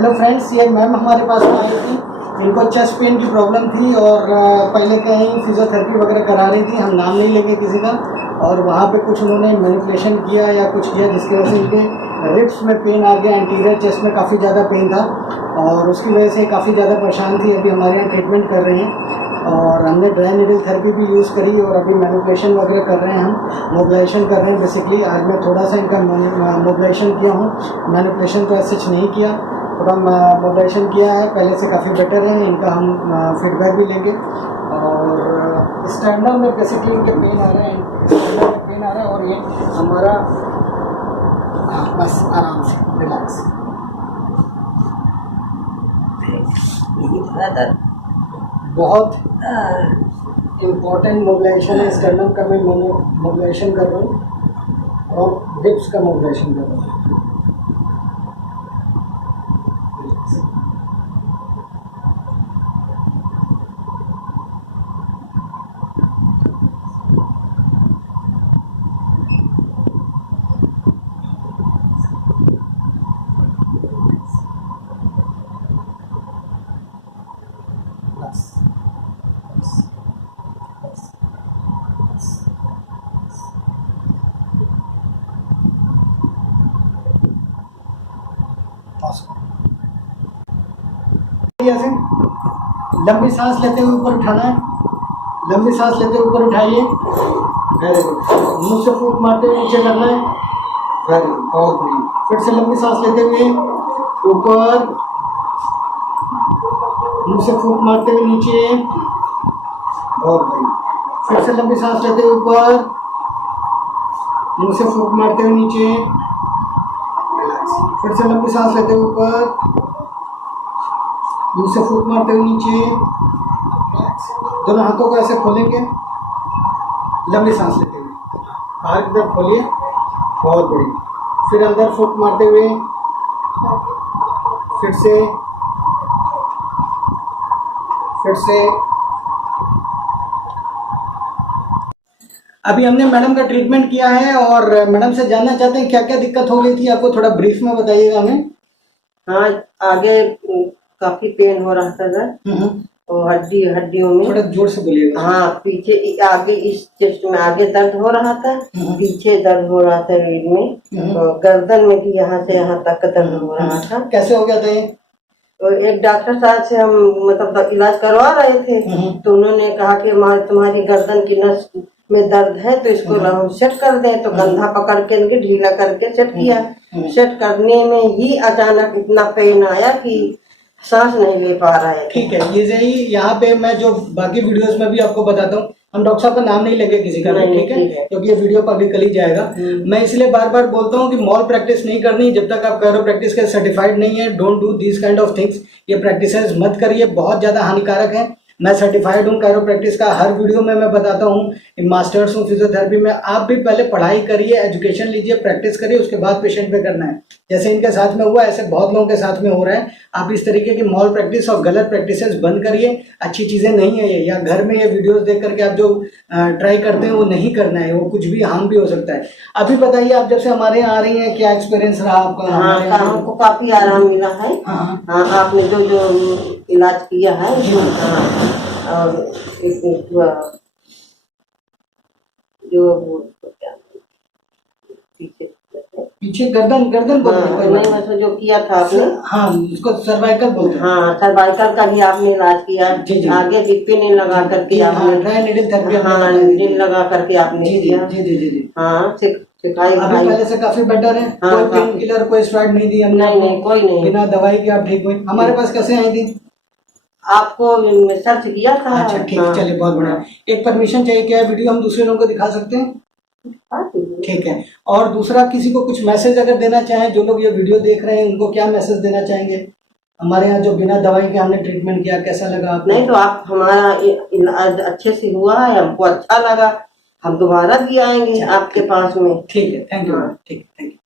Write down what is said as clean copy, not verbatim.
Hello friends, ये ma'am हमारे पास में आई थी। इनको चेस्ट पेन की प्रॉब्लम थी और पहले कहीं फिजियोथेरेपी वगैरह करा रही थी, हम नाम नहीं लेंगे किसी का। और वहाँ पे कुछ उन्होंने मैनिपुलेशन किया या कुछ किया जिसकी वजह से इनके रिब्स में पेन आ गया, एंटीरियर चेस्ट में काफ़ी ज़्यादा पेन था और उसकी वजह से काफ़ी ज़्यादा परेशान थी। अभी हमारे यहाँ ट्रीटमेंट कर रहे हैं और हमने ड्राई नीडल थेरेपी भी यूज़ करी और अभी मैनिपुलेशन वगैरह कर रहे हैं, हम मोबिलाइजेशन कर रहे हैं। बेसिकली आज मैं थोड़ा सा इनका मोबिलाइजेशन किया हूँ, मैनिपुलेशन तो ऐसे नहीं किया, थोड़ा मोबिलाइजेशन किया है, पहले से काफ़ी बेटर है। इनका हम फीडबैक भी लेंगे। और स्टैंडअप में बेसिकली इनके पेन आ रहे हैं, स्टैंडअप में पेन आ रहा है और ये हमारा बस आराम से रिलैक्स। बहुत इम्पोर्टेंट मोबिलाइजेशन है स्टैंडअप का, मैं मोबिलाइजेशन कर रहा हूँ और डिप्स का मोबिलाइजेशन कर रहा हूँ। लंबी सांस लेते हुए ऊपर उठाना है, लंबी सांस लेते हुए ऊपर उठाइए, वेरी गुड। मुंह से फूंक मारते हुए नीचे करना है, वेरी गुड, बहुत बढ़िया। फिर से लंबी सांस लेते हुए ऊपर, मुंह से फूंक मारते हुए नीचे, बहुत बढ़िया। फिर से लंबी सांस लेते हुए ऊपर, मुंह से फूंक मारते हुए नीचे, रिलैक्स। फिर से लंबी सांस लेते हुए ऊपर, मुंह से फूंक मारते हुए नीचे, दोनों हाथों को ऐसे खोलेंगे, लंबी सांस लेते हुए बाहर की तरफ खोलिए, बहुत बढ़िया। फिर अंदर फूंक मारते हुए, फिर से अभी हमने मैडम का ट्रीटमेंट किया है और मैडम से जानना चाहते हैं क्या क्या दिक्कत हो गई थी आपको, थोड़ा ब्रीफ में बताइएगा हमें। हाँ, आगे काफी पेन हो रहा था सर, तो हड्डियों में। थोड़ा जोर से बोलिएगा। हाँ, पीछे आगे इस चेस्ट में आगे दर्द हो रहा था, पीछे दर्द हो रहा था रीढ़ में, तो गर्दन में भी यहाँ से यहाँ तक दर्द हो रहा था। कैसे हो गया था ये? तो एक डॉक्टर साहब से हम मतलब इलाज करवा रहे थे, तो उन्होंने कहा कि तुम्हारी गर्दन की नस में दर्द है तो इसको हम सेट कर दें। तो कंधा पकड़ के इनके ढीला करके सेट किया। सेट करने में ही अचानक इतना पेन आया कि सांस नहीं ले पा रहा है। ठीक है, ये सही। यहाँ पे मैं जो बाकी वीडियोस में भी आपको बताता हूँ, हम डॉक्टर साहब का नाम नहीं लेंगे किसी का, ठीक है, क्योंकि ये वीडियो पब्लिकली जाएगा। मैं इसलिए बार बार बोलता हूँ कि मॉल प्रैक्टिस नहीं करनी जब तक आप कैरो प्रैक्टिस के सर्टिफाइड नहीं है। Don't do this kind of things, ये प्रैक्टिसेस मत करिए, बहुत ज्यादा हानिकारक है। मैं सर्टिफाइड हूँ कैरो प्रैक्टिस का, हर वीडियो में मैं बताता हूँ, मास्टर्स हूँ फिजियोथेरेपी में। आप भी पहले पढ़ाई करिए, एजुकेशन लीजिए, प्रैक्टिस करिए, उसके बाद पेशेंट पे करना है। जैसे इनके साथ में हुआ ऐसे बहुत लोगों के साथ में हो रहा है। आप इस तरीके की मॉल प्रैक्टिस और गलत प्रैक्टिसेस बंद करिए, अच्छी चीजें नहीं है ये। या घर में ये वीडियोस देख करके आप जो ट्राई करते हैं वो नहीं करना है, वो कुछ भी हार्म भी हो सकता है। अभी बताइए, आप जब से हमारे यहाँ आ रही हैं क्या एक्सपीरियंस रहा आपका? हाँ, हमको काफी आराम मिला है। हाँ, आपने जो इलाज किया है, और जो पीछे गर्दन नहीं, जो किया था आपने, हाँ, उसको सर्वाइकल बोलते हैं। हाँ, सर्वाइकल का भी आपने इलाज किया। आगे डिप्पी नहीं लगा करके आपने, ड्राई नीडल थेरेपी, हाँ, नीडल लगा करके आपने किया। जी। हाँ, सिखाई। अभी पहले से काफी बेटर है। कोई पेन किलर, कोई स्टेरॉइड नहीं दी हमने? नहीं, कोई नहीं। बिना दवाई के आप ठीक हुए। हमारे पास कैसे आई थी? आपको सर्च किया था। अच्छा, ठीक है, चलिए, बहुत बढ़िया। एक परमिशन चाहिए, क्या वीडियो हम दूसरे लोगों को दिखा सकते हैं? ठीक है। और दूसरा, किसी को कुछ मैसेज अगर देना चाहें, जो लोग ये वीडियो देख रहे हैं, उनको क्या मैसेज देना चाहेंगे? हमारे यहाँ जो बिना दवाई के हमने ट्रीटमेंट किया, कैसा लगा आपको? नहीं, तो आप हमारा इलाज अच्छे से हुआ है, हमको अच्छा लगा, हम दोबारा भी आएंगे आपके पास में। ठीक है, थैंक यू। ठीक है, थैंक यू।